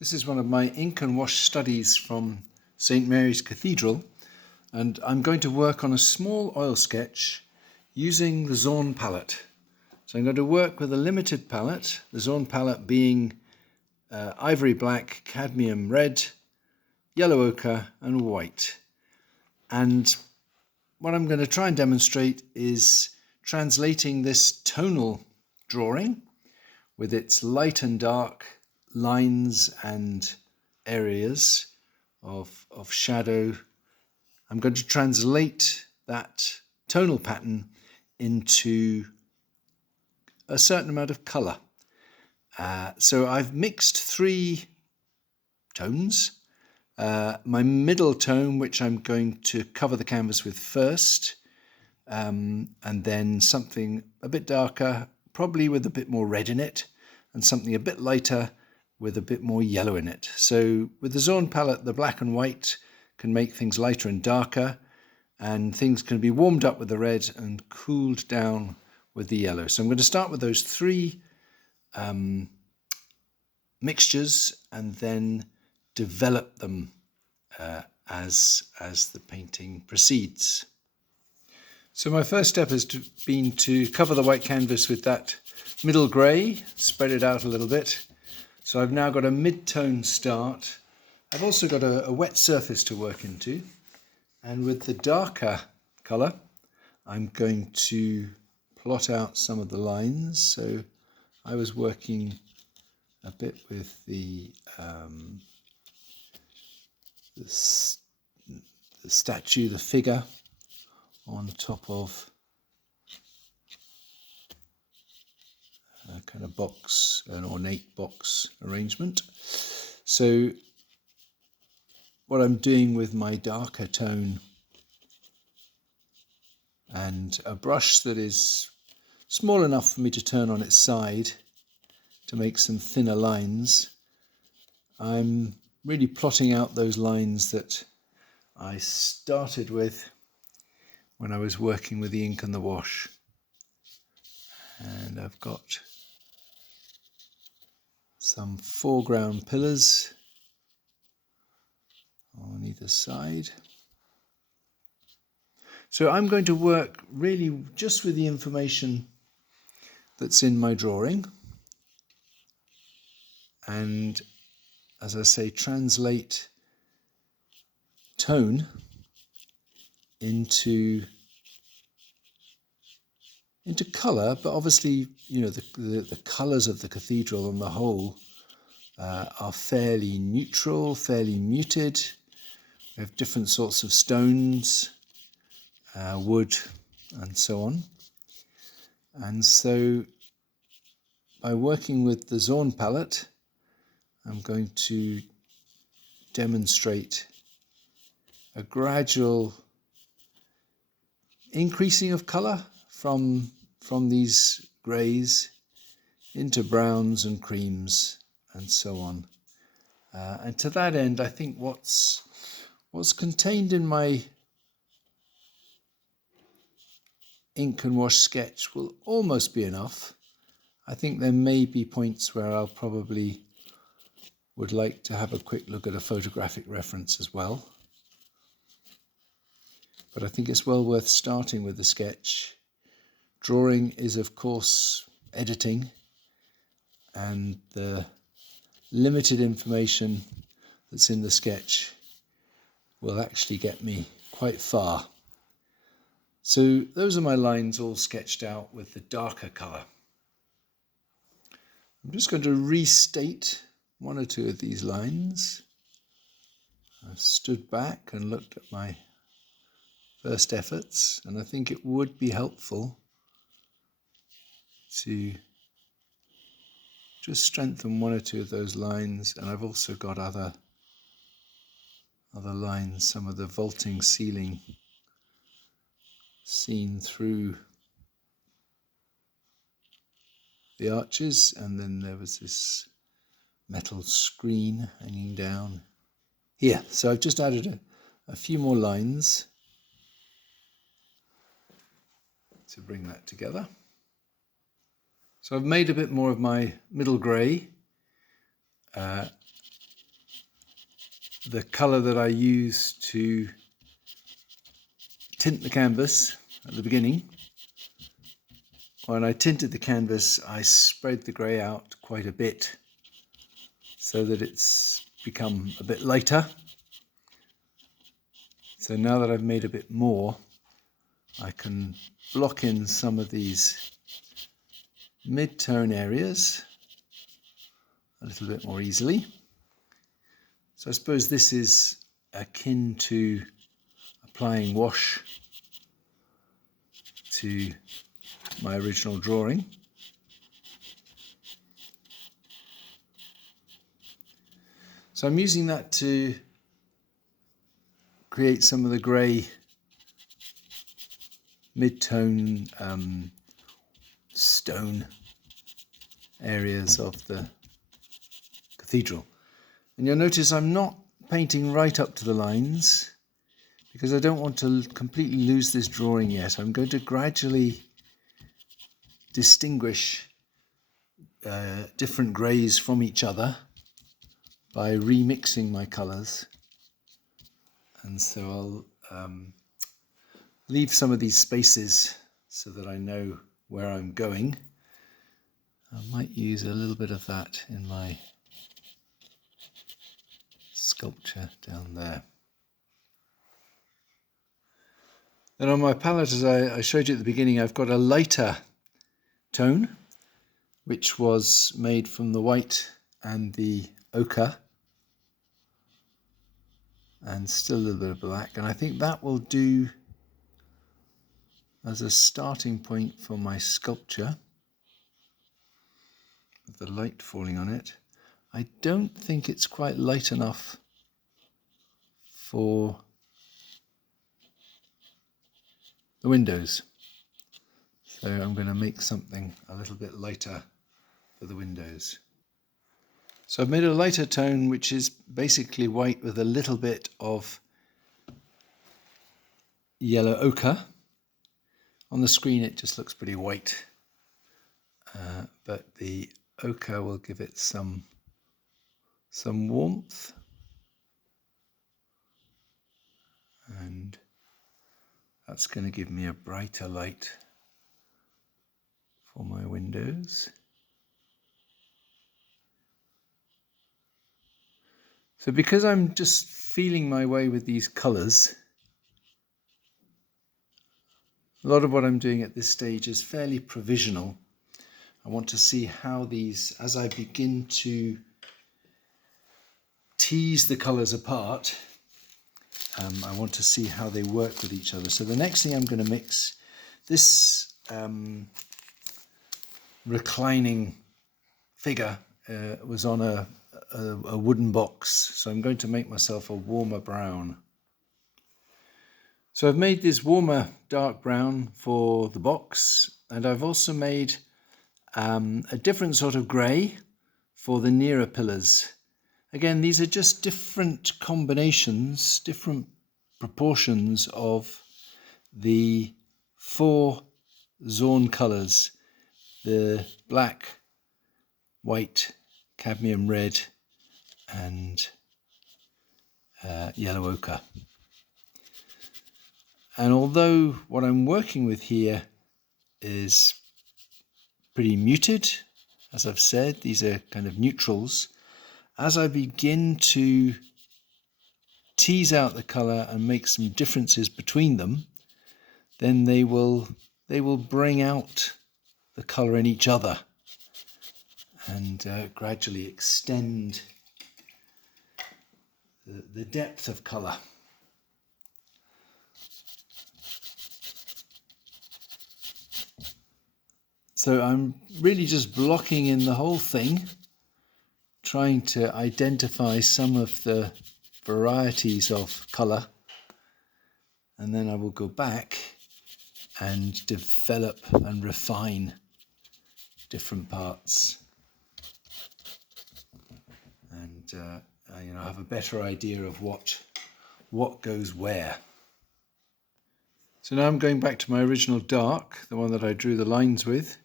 This is one of my ink and wash studies from St. Mary's Cathedral, and I'm going to work on a small oil sketch using the Zorn palette. So I'm going to work with a limited palette, the Zorn palette being ivory black, cadmium red, yellow ochre and white. And what I'm going to try and demonstrate is translating this tonal drawing with its light and dark lines and areas of shadow. I'm going to translate that tonal pattern into a certain amount of colour. So I've mixed three tones. My middle tone, which I'm going to cover the canvas with first, and then something a bit darker, probably with a bit more red in it, and something a bit lighter with a bit more yellow in it. So with the Zorn palette, the black and white can make things lighter and darker, and things can be warmed up with the red and cooled down with the yellow. So I'm going to start with those three mixtures and then develop them as the painting proceeds. So my first step has been to cover the white canvas with that middle grey, spread it out a little bit. So I've now got a mid-tone start. I've also got a wet surface to work into, and with the darker colour I'm going to plot out some of the lines. So I was working a bit with the statue, the figure, on top of a kind of box, an ornate box arrangement. So what I'm doing with my darker tone and a brush that is small enough for me to turn on its side to make some thinner lines, I'm really plotting out those lines that I started with when I was working with the ink and the wash. And I've got some foreground pillars on either side. So I'm going to work really just with the information that's in my drawing, and as I say, translate tone into colour. But obviously, you know, the colours of the cathedral on the whole are fairly neutral, fairly muted. We have different sorts of stones, wood and so on. And so by working with the Zorn palette, I'm going to demonstrate a gradual increasing of colour from these greys into browns and creams and so on. And to that end, I think what's contained in my ink and wash sketch will almost be enough. I think there may be points where I'll probably would like to have a quick look at a photographic reference as well. But I think it's well worth starting with the sketch. Drawing is, of course, editing, and the limited information that's in the sketch will actually get me quite far. So those are my lines all sketched out with the darker colour. I'm just going to restate one or two of these lines. I've stood back and looked at my first efforts, and I think it would be helpful to just strengthen one or two of those lines. And I've also got other lines, some of the vaulting ceiling seen through the arches, and then there was this metal screen hanging down here. So I've just added a few more lines to bring that together. So I've made a bit more of my middle grey, the colour that I use to tint the canvas at the beginning. When I tinted the canvas, I spread the grey out quite a bit so that it's become a bit lighter. So now that I've made a bit more, I can block in some of these mid-tone areas a little bit more easily. So I suppose this is akin to applying wash to my original drawing. So I'm using that to create some of the grey mid-tone stone areas of the cathedral. And you'll notice I'm not painting right up to the lines because I don't want to completely lose this drawing yet. I'm going to gradually distinguish different greys from each other by remixing my colours. And so I'll leave some of these spaces so that I know where I'm going. I might use a little bit of that in my sculpture down there. Then on my palette, as I showed you at the beginning, I've got a lighter tone, which was made from the white and the ochre, and still a little bit of black. And I think that will do as a starting point for my sculpture, with the light falling on it. I don't think it's quite light enough for the windows. So I'm going to make something a little bit lighter for the windows. So I've made a lighter tone, which is basically white with a little bit of yellow ochre. On the screen it just looks pretty white, but the ochre will give it some warmth, and that's going to give me a brighter light for my windows. So because I'm just feeling my way with these colours, a lot of what I'm doing at this stage is fairly provisional. I want to see how these, as I begin to tease the colours apart, I want to see how they work with each other. So the next thing I'm going to mix, this reclining figure was on a wooden box, so I'm going to make myself a warmer brown. So I've made this warmer dark brown for the box, and I've also made a different sort of grey for the nearer pillars. Again, these are just different combinations, different proportions of the 4 Zorn colours: the black, white, cadmium red and yellow ochre. And although what I'm working with here is pretty muted, as I've said, these are kind of neutrals, as I begin to tease out the colour and make some differences between them, then they will bring out the colour in each other and gradually extend the depth of colour. So I'm really just blocking in the whole thing, trying to identify some of the varieties of colour, and then I will go back and develop and refine different parts, and have a better idea of what goes where. So now I'm going back to my original dark, the one that I drew the lines with,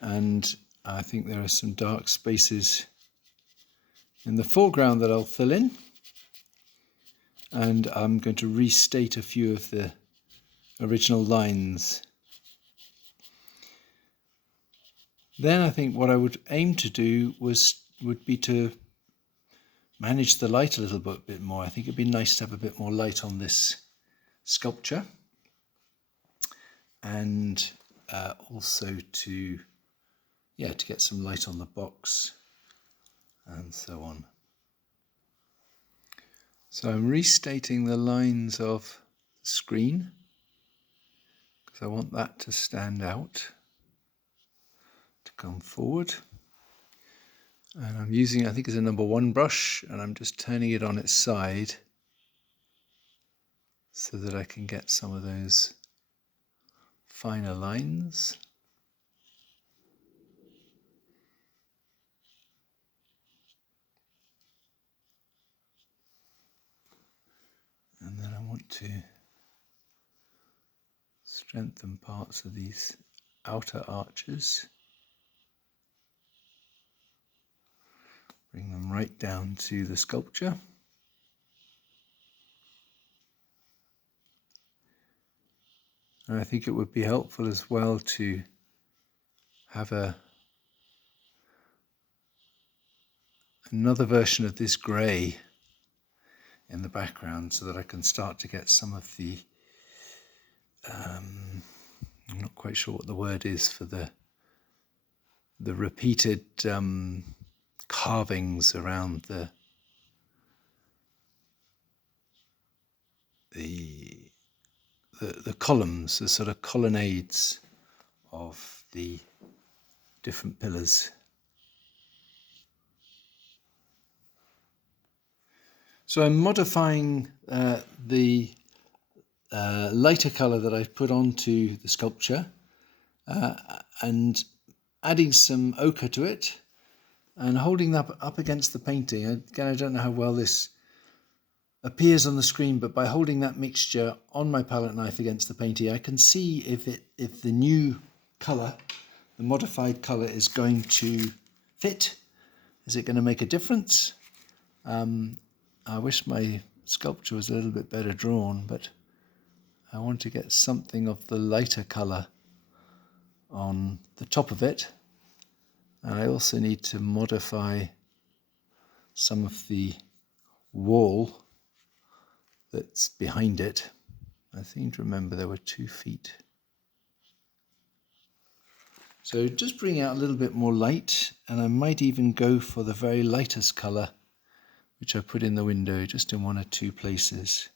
and I think there are some dark spaces in the foreground that I'll fill in. and I'm going to restate a few of the original lines. Then I think what I would aim to do would be to manage the light a little bit more. I think it'd be nice to have a bit more light on this sculpture, and also to get some light on the box and so on. So I'm restating the lines of the screen because I want that to stand out, to come forward. And I'm using, I think it's a number 1 brush, and I'm just turning it on its side so that I can get some of those finer lines. And then I want to strengthen parts of these outer arches. Bring them right down to the sculpture. And I think it would be helpful as well to have another version of this grey in the background so that I can start to get some of the, I'm not quite sure what the word is for the repeated carvings around the columns, the sort of colonnades of the different pillars. So I'm modifying the lighter colour that I've put onto the sculpture and adding some ochre to it and holding that up against the painting. Again, I don't know how well this appears on the screen, but by holding that mixture on my palette knife against the painting, I can see if the new colour, the modified colour, is going to fit. Is it going to make a difference? I wish my sculpture was a little bit better drawn, but I want to get something of the lighter colour on the top of it. And I also need to modify some of the wall that's behind it. I seem to remember there were 2 feet. So just bring out a little bit more light, and I might even go for the very lightest colour, which I put in the window just in 1 or 2 places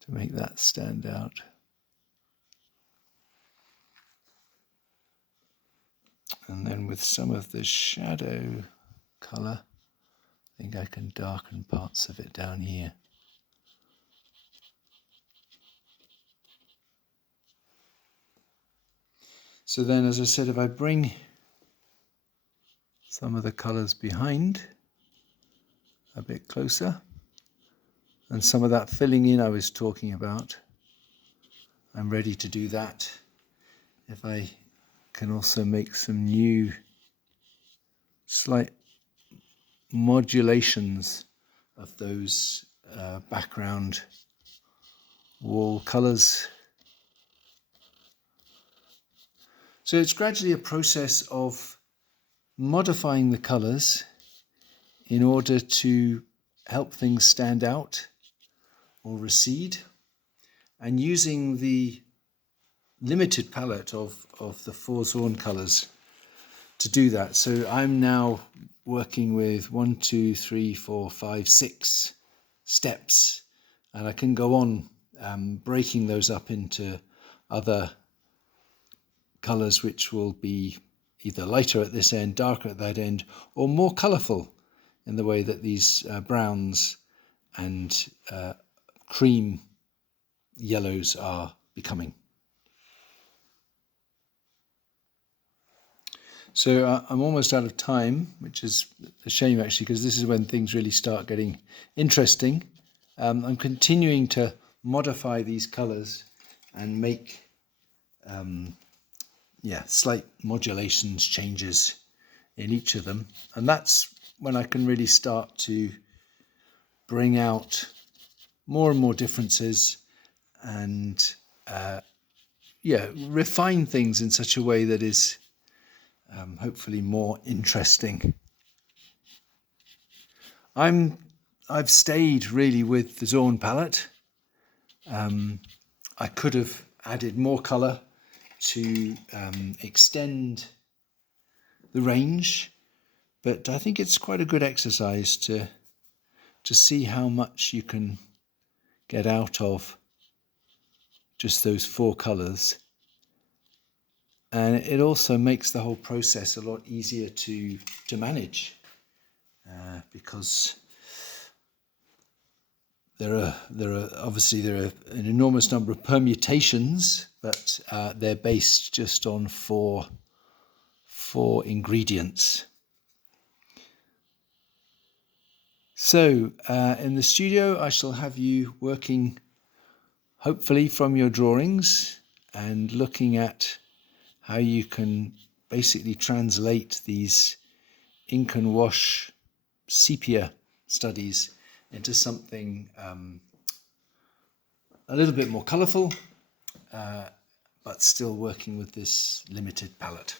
to make that stand out. And then with some of the shadow colour, I think I can darken parts of it down here. So then, as I said, if I bring some of the colours behind a bit closer, and some of that filling in I was talking about, I'm ready to do that. If I can also make some new slight modulations of those background wall colours. So it's gradually a process of modifying the colours in order to help things stand out or recede, and using the limited palette of the 4 Zorn colours to do that. So I'm now working with 1, 2, 3, 4, 5, 6 steps, and I can go on breaking those up into other colours which will be either lighter at this end, darker at that end, or more colourful in the way that these browns and cream yellows are becoming. So I'm almost out of time, which is a shame actually, because this is when things really start getting interesting. I'm continuing to modify these colours and make slight modulations, changes in each of them, and that's when I can really start to bring out more and more differences and refine things in such a way that is hopefully more interesting. I've stayed really with the Zorn palette. I could have added more colour to extend the range, but I think it's quite a good exercise to see how much you can get out of just those 4 colours. And it also makes the whole process a lot easier to manage, because there are obviously an enormous number of permutations, but they're based just on four ingredients. So in the studio, I shall have you working hopefully from your drawings and looking at how you can basically translate these ink and wash sepia studies into something a little bit more colourful, but still working with this limited palette.